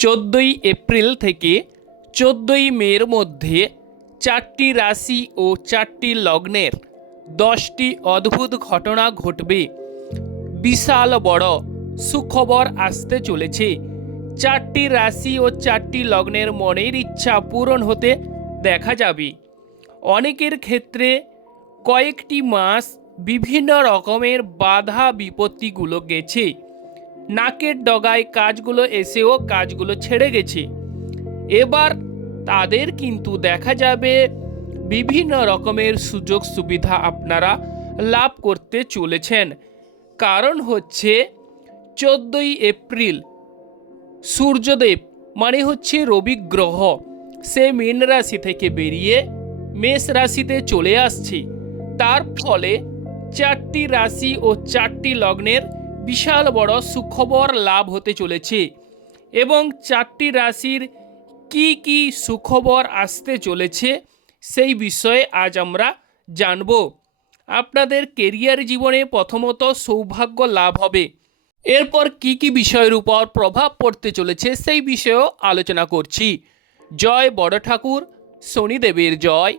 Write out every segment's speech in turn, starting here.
চোদ্দোই এপ্রিল থেকে চোদ্দোই মের মধ্যে চারটি রাশি ও চারটি লগ্নের দশটি অদ্ভুত ঘটনা ঘটবে। বিশাল বড় সুখবর আসতে চলেছে। চারটি রাশি ও চারটি লগ্নের মনের ইচ্ছা পূরণ হতে দেখা যাবে। অনেকের ক্ষেত্রে কয়েকটি মাস বিভিন্ন রকমের বাধা বিপত্তিগুলো গেছে। নাকের ডগায় কাজগুলো এসেও কাজগুলো ছেড়ে গেছে। এবার তাদের কিন্তু দেখা যাবে বিভিন্ন রকমের সুযোগ সুবিধা আপনারা লাভ করতে চলেছেন। কারণ হচ্ছে চোদ্দোই এপ্রিল সূর্যদেব মানে হচ্ছে রবি গ্রহ, সে মীন রাশি থেকে বেরিয়ে মেষ রাশিতে চলে আসছে। তার ফলে চারটি রাশি ও চারটি লগ্নের বিশাল বড় সুখবর লাভ হতে চলেছে। এবং চারটি রাশির কি কি সুখবর আসতে চলেছে সেই বিষয়ে আজ আমরা জানব। আপনাদের কেরিয়ার জীবনে প্রথমত সৌভাগ্য লাভ হবে। এরপর কি কি বিষয়ের উপর প্রভাব পড়তে চলেছে সেই বিষয়েও আলোচনা করছি। জয় বড় ঠাকুর, শনিদেবের জয়।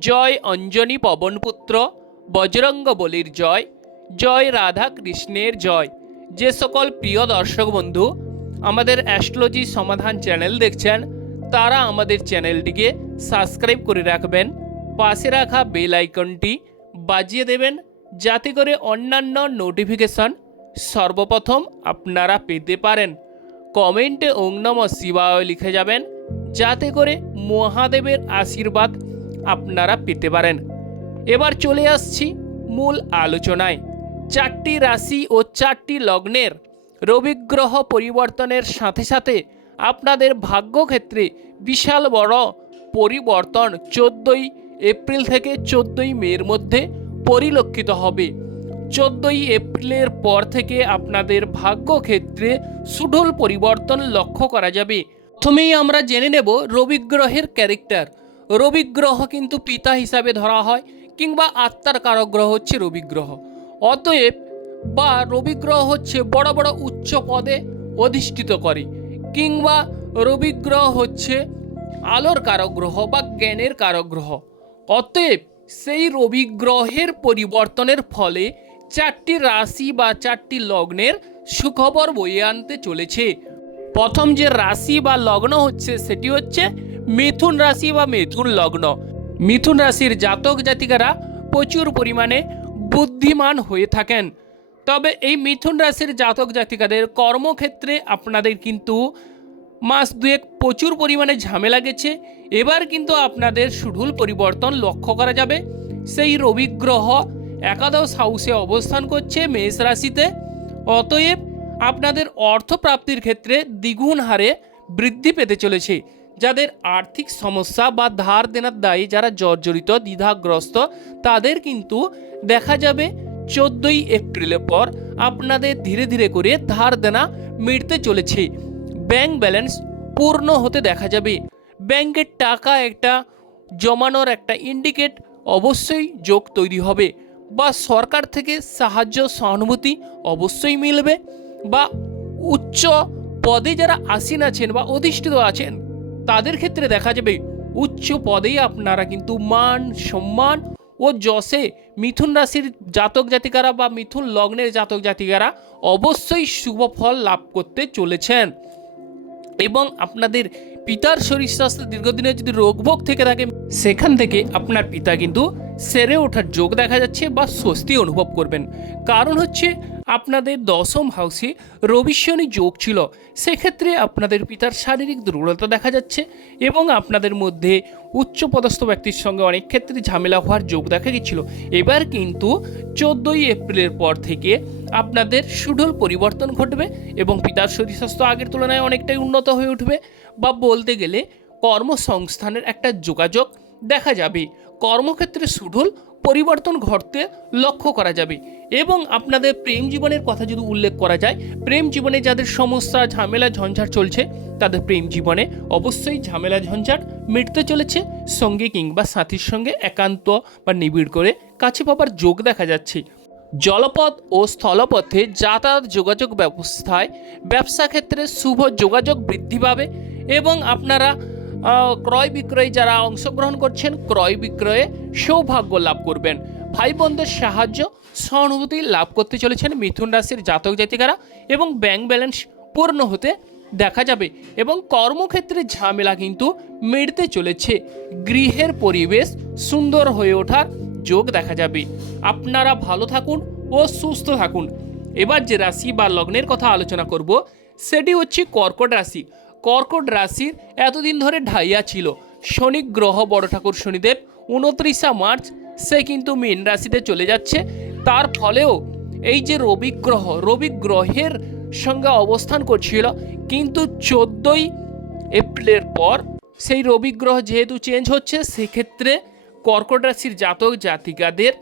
জয় অঞ্জনী পবনপুত্র বজরঙ্গ বলির জয়। জয় রাধা কৃষ্ণের জয়। যে সকল প্রিয় দর্শক বন্ধু, আমাদের অ্যাস্ট্রোলজি সমাধান চ্যানেল দেখছেন, তারা আমাদের চ্যানেলটিকে সাবস্ক্রাইব করে রাখবেন, পাশে রাখা বেল আইকনটি বাজিয়ে দেবেন, যাতে করে অন্যান্য নোটিফিকেশন সর্বপ্রথম আপনারা পেতে পারেন। কমেন্টে ওং নম শিবায় লিখে যাবেন, যাতে করে মহাদেবের আশীর্বাদ আপনারা পেতে পারেন। এবার চলে আসছি মূল আলোচনায়। চারটি রাশি ও চারটি লগ্নের রবিগ্রহ পরিবর্তনের সাথে সাথে আপনাদের ভাগ্যক্ষেত্রে বিশাল বড় পরিবর্তন চোদ্দোই এপ্রিল থেকে চোদ্দোই মের মধ্যে পরিলক্ষিত হবে। চোদ্দোই এপ্রিলের পর থেকে আপনাদের ভাগ্যক্ষেত্রে সুঢল পরিবর্তন লক্ষ্য করা যাবে। প্রথমেই আমরা জেনে নেব রবিগ্রহের ক্যারেক্টার। রবিগ্রহ কিন্তু পিতা হিসাবে ধরা হয় কিংবা আত্মার কারক গ্রহ হচ্ছে রবিগ্রহ। অতএব বা রবিগ্রহ হচ্ছে বড় বড় উচ্চ পদে অধিষ্ঠিত করে, কিংবা রবিগ্রহ হচ্ছে আলোর কারক গ্রহ বা জ্ঞানের কারক গ্রহ অতএব সেই রবি গ্রহের পরিবর্তনের ফলে চারটি রাশি বা চারটি লগ্নের সুখবর বয়ে আনতে চলেছে। প্রথম যে রাশি বা লগ্ন হচ্ছে, সেটি হচ্ছে মিথুন রাশি বা মিথুন লগ্ন। মিথুন রাশির জাতক জাতিকারা প্রচুর পরিমাণে বুদ্ধিমান হয়ে থাকেন। তবে এই মিথুন রাশির জাতক জাতিকাদের কর্মক্ষেত্রে আপনাদের কিন্তু মাস দুয়েক প্রচুর পরিমাণে ঝামেলা গেছে। এবার কিন্তু আপনাদের সুঢুল পরিবর্তন লক্ষ্য করা যাবে। সেই রবি গ্রহ একাদশ হাউসে অবস্থান করছে মেষ রাশিতে। অতএব আপনাদের অর্থপ্রাপ্তির ক্ষেত্রে দ্বিগুণ হারে বৃদ্ধি পেতে চলেছে। যাদের আর্থিক সমস্যা বা ধার দেনার দায়ী যারা জর্জরিত, দ্বিধাগ্রস্ত, তাদের কিন্তু দেখা যাবে চোদ্দোই এপ্রিলের পর আপনাদের ধীরে ধীরে করে ধার দেনা মিটতে চলেছে। ব্যাংক ব্যালেন্স পূর্ণ হতে দেখা যাবে। ব্যাংকের টাকা একটা জমানোর একটা ইন্ডিকেট অবশ্যই যোগ তৈরি হবে বা সরকার থেকে সাহায্য, সহানুভূতি অবশ্যই মিলবে বা উচ্চ পদে যারা আসীন আছেন বা অধিষ্ঠিত আছেন তাদের ক্ষেত্রে দেখা যাবে উচ্চ পদেই আপনারা কিন্তু মান, সম্মান ও যশে মিথুন রাশির জাতক জাতিকারা বা মিথুন লগ্নের জাতক জাতিকারা অবশ্যই শুভ ফল লাভ করতে চলেছেন। এবং আপনাদের পিতার শরীর স্বাস্থ্য দীর্ঘদিনের যদি রোগভোগ থেকে থাকে, সেখান থেকে আপনার পিতা কিন্তু সেরে ওঠার যোগ দেখা যাচ্ছে বা স্বস্তি অনুভব করবেন। কারণ হচ্ছে আপনাদের দশম হাউসে রবি শনি যোগ ছিল। সেক্ষেত্রে আপনাদের পিতার শারীরিক দুর্বলতা দেখা যাচ্ছে এবং আপনাদের মধ্যে উচ্চপদস্থ ব্যক্তির সঙ্গে অনেক ক্ষেত্রে ঝামেলা হওয়ার যোগ দেখা গেছিল। এবার কিন্তু চোদ্দোই এপ্রিলের পর থেকে আপনাদের সুঢল পরিবর্তন ঘটবে এবং পিতার শরীর স্বাস্থ্য আগের তুলনায় অনেকটাই উন্নত হয়ে উঠবে বা বলতে গেলে কর্মসংস্থানের একটা যোগাযোগ দেখা যাবে। কর্মক্ষেত্রে সুঢল পরিবর্তন ঘটতে লক্ষ্য করা যাবে। এবং আপনাদের প্রেম জীবনের কথা যদি উল্লেখ করা যায়, প্রেম জীবনে যাদের সমস্যা, ঝামেলা, ঝঞ্ঝাট চলছে, তাদের প্রেম জীবনে অবশ্যই ঝামেলা, ঝঞ্ঝাট মিটতে চলেছে। সঙ্গে কিংবা সাথীর সঙ্গে একান্ত বা নিবিড় করে কাছে পাবার যোগ দেখা যাচ্ছে। জলপথ ও স্থলপথে যাতায়াত যোগাযোগ ব্যবস্থায় ব্যবসা ক্ষেত্রে শুভ যোগাযোগ বৃদ্ধি পাবে এবং আপনারা ক্রয় বিক্রয়ে যারা অংশগ্রহণ করছেন, ক্রয় বিক্রয়ে সৌভাগ্য লাভ করবেন। ভাই বোনদের সাহায্য, সহানুভূতি লাভ করতে চলেছেন মিথুন রাশির জাতক জাতিকারা এবং ব্যাংক ব্যালেন্স পূর্ণ হতে দেখা যাবে এবং কর্মক্ষেত্রে ঝামেলা কিন্তু মিটতে চলেছে। গৃহের পরিবেশ সুন্দর হয়ে ওঠার যোগ দেখা যাবে। আপনারা ভালো থাকুন ও সুস্থ থাকুন। এবার যে রাশি বা লগ্নের কথা আলোচনা করব, সেটি হচ্ছে কর্কট রাশি। কর্কট রাশির এতদিন ধরে ঢাইয়া ছিল। শনি গ্রহ বড় ঠাকুর শনিদেব উনত্রিশা মার্চ, সে কিন্তু মীন রাশিতে চলে যাচ্ছে। তার ফলেও এই যে রবি গ্রহ, রবি গ্রহের সঙ্গে অবস্থান করছিল, কিন্তু চোদ্দই এপ্রিলের পর সেই রবি গ্রহ যেহেতু চেঞ্জ হচ্ছে, সেক্ষেত্রে কর্কট রাশির জাতক জাতিকাদের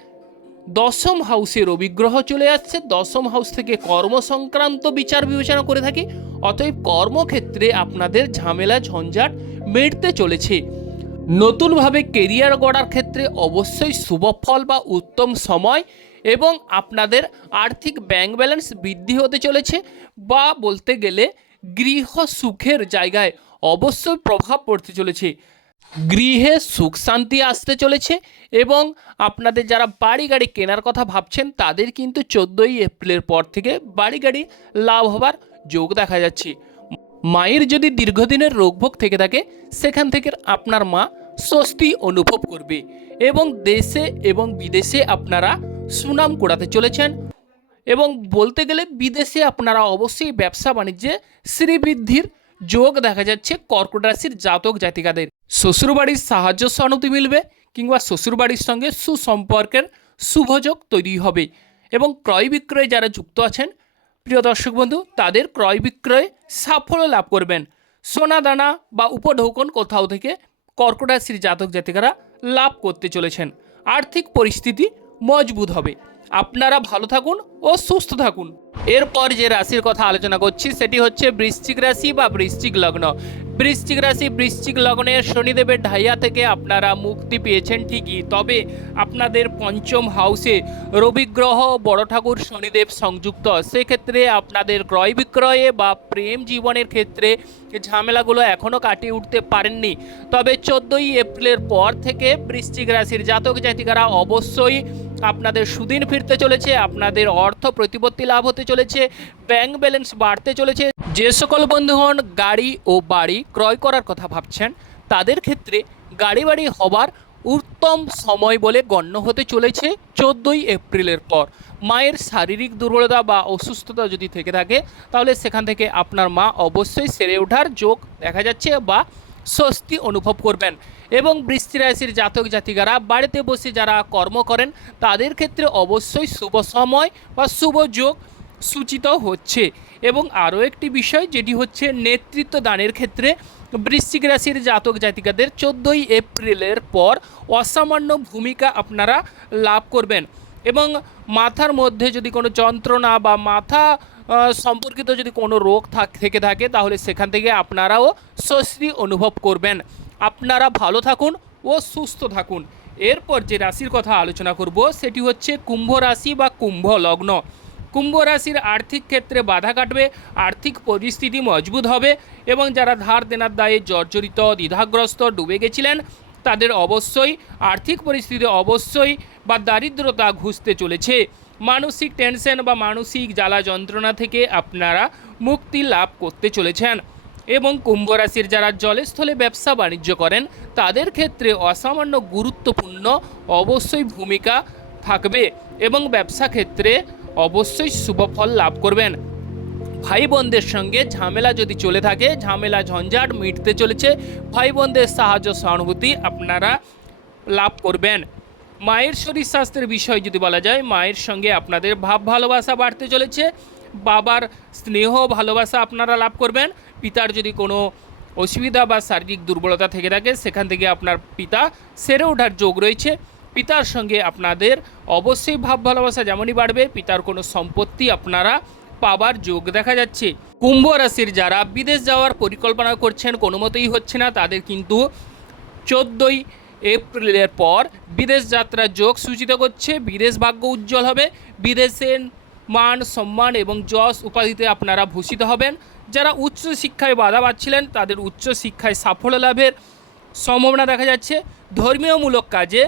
দশম হাউসে রবি গ্রহ চলে আসছে। দশম হাউস থেকে কর্ম সংক্রান্ত বিচার বিবেচনা করে থাকি। অতএব কর্মক্ষেত্রে আপনাদের ঝামেলা, ঝঞ্ঝাট মিটতে চলেছে। নতুনভাবে কেরিয়ার গড়ার ক্ষেত্রে অবশ্যই শুভ ফল বা উত্তম সময় এবং আপনাদের আর্থিক ব্যাংক ব্যালেন্স বৃদ্ধি হতে চলেছে বা বলতে গেলে গৃহ সুখের জায়গায় অবশ্যই প্রভাব পড়তে চলেছে। গৃহে সুখ শান্তি আসতে চলেছে এবং আপনাদের যারা বাড়ি গাড়ি কেনার কথা ভাবছেন, তাদের কিন্তু চোদ্দোই এপ্রিলের পর থেকে বাড়ি গাড়ি লাভ হবার যোগ দেখা যাচ্ছে। মায়ের যদি দীর্ঘদিনের রোগভোগ থেকে থাকে, সেখান থেকে আপনার মা স্বস্তি অনুভব করবে এবং দেশে এবং বিদেশে আপনারা সুনাম কুড়াতে চলেছেন এবং বলতে গেলে বিদেশে আপনারা অবশ্যই ব্যবসা বাণিজ্যে শ্রীবৃদ্ধির যোগ দেখা যাচ্ছে কর্কট রাশির জাতক জাতিকাদের শ্বশুরবাড়ির সাহায্য সহানুভূতি মিলবে কিংবা শ্বশুরবাড়ির সঙ্গে সুসম্পর্কের শুভযোগ তৈরি হবে এবং ক্রয় বিক্রয়ে যারা যুক্ত আছেন, প্রিয় দর্শক বন্ধু, তাদের ক্রয় বিক্রয়ে সাফল্য লাভ করবেন। সোনা দানা বা উপঢৌকন কোথাও থেকে কর্কট রাশির জাতক জাতিকারা লাভ করতে চলেছেন। আর্থিক পরিস্থিতি মজবুত হবে। আপনারা ভালো থাকুন ও সুস্থ থাকুন। এরপর যে রাশির কথা আলোচনা করছি, সেটি হচ্ছে বৃশ্চিক রাশি বা বৃশ্চিক লগ্ন। বৃশ্চিক রাশি, বৃশ্চিক লগ্নে শনিদেবের ঢাইয়া থেকে আপনারা মুক্তি পেয়েছেন ঠিকই। তবে আপনাদের পঞ্চম হাউসে রবি গ্রহ, বড় ঠাকুর, শনিদেব সংযুক্ত। সেক্ষেত্রে আপনাদের ক্রয় বিক্রয়ে বা প্রেম জীবনের ক্ষেত্রে ঝামেলাগুলো এখনও কাটিয়ে উঠতে পারেননি। তবে চোদ্দোই এপ্রিলের পর থেকে বৃশ্চিক রাশির জাতক জাতিকারা অবশ্যই আপনাদের সুদিন ফিরতে চলেছে, আপনাদের অর্থ প্রতিপত্তি লাভ হতে চলেছে ব্যাংক ব্যালেন্স বাড়তে চলেছে। যে সকল বন্ধুগণ গাড়ি ও বাড়ি ক্রয় করার কথা ভাবছেন, তাদের ক্ষেত্রে গাড়ি বাড়ি হবার উত্তম সময় বলে গণ্য হতে চলেছে চোদ্দোই এপ্রিলের পর। মায়ের শারীরিক দুর্বলতা বা অসুস্থতা যদি থেকে থাকে, তাহলে সেখান থেকে আপনার মা অবশ্যই সেরে ওঠার যোগ দেখা যাচ্ছে বা স্বস্তি অনুভব করবেন। এবং বৃষ্টি রাশির জাতক জাতিকারা বাড়িতে বসে যারা কর্ম করেন, তাদের ক্ষেত্রে অবশ্যই শুভ সময় বা শুভ যোগ সূচিত হচ্ছে। এবং আরও একটি বিষয় যেটি হচ্ছে নেতৃত্ব দানের ক্ষেত্রে বৃশ্চিক রাশির জাতক জাতিকাদের চোদ্দোই এপ্রিলের পর অসামান্য ভূমিকা আপনারা লাভ করবেন। এবং মাথার মধ্যে যদি কোনো যন্ত্রণা বা মাথা সম্পর্কিত যদি কোনো রোগ থাক থেকে, তাহলে সেখান থেকে আপনারাও স্বস্তি অনুভব করবেন। আপনারা ভালো থাকুন ও সুস্থ থাকুন। এরপর যে রাশির কথা আলোচনা করব, সেটি হচ্ছে কুম্ভ রাশি বা কুম্ভ লগ্ন। কুম্ভ রাশির আর্থিক ক্ষেত্রে বাধা কাটবে, আর্থিক পরিস্থিতি মজবুত হবে এবং যারা ধার দেনার দায়ে জর্জরিত, দ্বিধাগ্রস্ত, ডুবে গেছিলেন, তাদের অবশ্যই আর্থিক পরিস্থিতি অবশ্যই বা দারিদ্রতা ঘুষতে চলেছে। মানসিক টেনশন বা মানসিক জ্বালা যন্ত্রণা থেকে আপনারা মুক্তি লাভ করতে চলেছেন এবং কুম্ভ রাশির যারা জলস্থলে ব্যবসা বাণিজ্য করেন, তাদের ক্ষেত্রে অসামান্য গুরুত্বপূর্ণ অবশ্যই ভূমিকা থাকবে এবং ব্যবসা ক্ষেত্রে অবশ্যই শুভ ফল লাভ করবেন। ভাই বোনদের সঙ্গে ঝামেলা যদি চলে থাকে, ঝামেলা ঝঞ্ঝাট মিটতে চলেছে ভাই বোনদের সাহায্য সহানুভূতি আপনারা লাভ করবেন। মায়ের শরীর স্বাস্থ্যের বিষয় যদি বলা যায়, মায়ের সঙ্গে আপনাদের ভাব ভালোবাসা বাড়তে চলেছে, বাবার স্নেহ ভালোবাসা আপনারা লাভ করবেন, পিতার যদি কোনো অসুবিধা বা শারীরিক দুর্বলতা থেকে থাকে, সেখান থেকে আপনার পিতা সেরে ওঠার যোগ রয়েছে। পিতার সঙ্গে আপনাদের অবশ্যই ভাব ভালোবাসা যেমনই বাড়বে, পিতার কোনো সম্পত্তি আপনারা পাবার যোগ দেখা যাচ্ছে। কুম্ভ রাশির যারা বিদেশ যাওয়ার পরিকল্পনা করছেন, কোনো মতেই হচ্ছে না, তাদের কিন্তু চোদ্দোই এপ্রিলের পর বিদেশ যাত্রার যোগ সূচিত করছে। বিদেশ ভাগ্য উজ্জ্বল হবে, বিদেশের মান সম্মান এবং যশ উপাধিতে আপনারা ভূষিত হবেন। যারা উচ্চ শিক্ষায় বাধা পাচ্ছিলেন, তাদের উচ্চ শিক্ষায় সাফল্য লাভের সম্ভাবনা দেখা যাচ্ছে। ধর্মীয়মূলক কাজে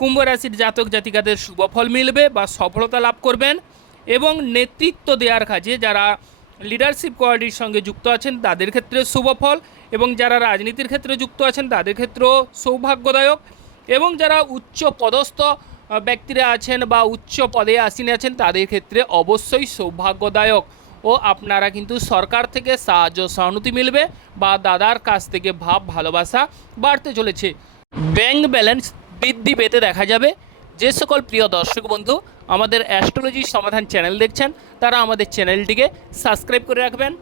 কুম্ভ রাশির জাতক জাতিকাদের শুভফল মিলবে বা সফলতা লাভ করবেন এবং নেতৃত্ব দেওয়ার কাজে যারা লিডারশিপ কোয়ালিটির সঙ্গে যুক্ত আছেন, তাদের ক্ষেত্রে শুভফল এবং যারা রাজনীতির ক্ষেত্রে যুক্ত আছেন, তাদের ক্ষেত্রেও সৌভাগ্যদায়ক এবং যারা উচ্চ পদস্থ ব্যক্তিরা আছেন বা উচ্চ পদে আসীন আছেন, তাদের ক্ষেত্রে অবশ্যই সৌভাগ্যদায়ক ও আপনারা কিন্তু সরকার থেকে সাহায্য সহানুতি মিলবে বা দাদার কাছ থেকে ভাব, ভালোবাসা বাড়তে চলেছে। ব্যাংক ব্যালেন্স বৃদ্ধি পেতে দেখা যাবে। যে সকল প্রিয় দর্শক বন্ধু আমাদের অ্যাস্ট্রোলজি সমাধান চ্যানেল দেখছেন, তারা আমাদের চ্যানেলটিকে সাবস্ক্রাইব করে রাখবেন।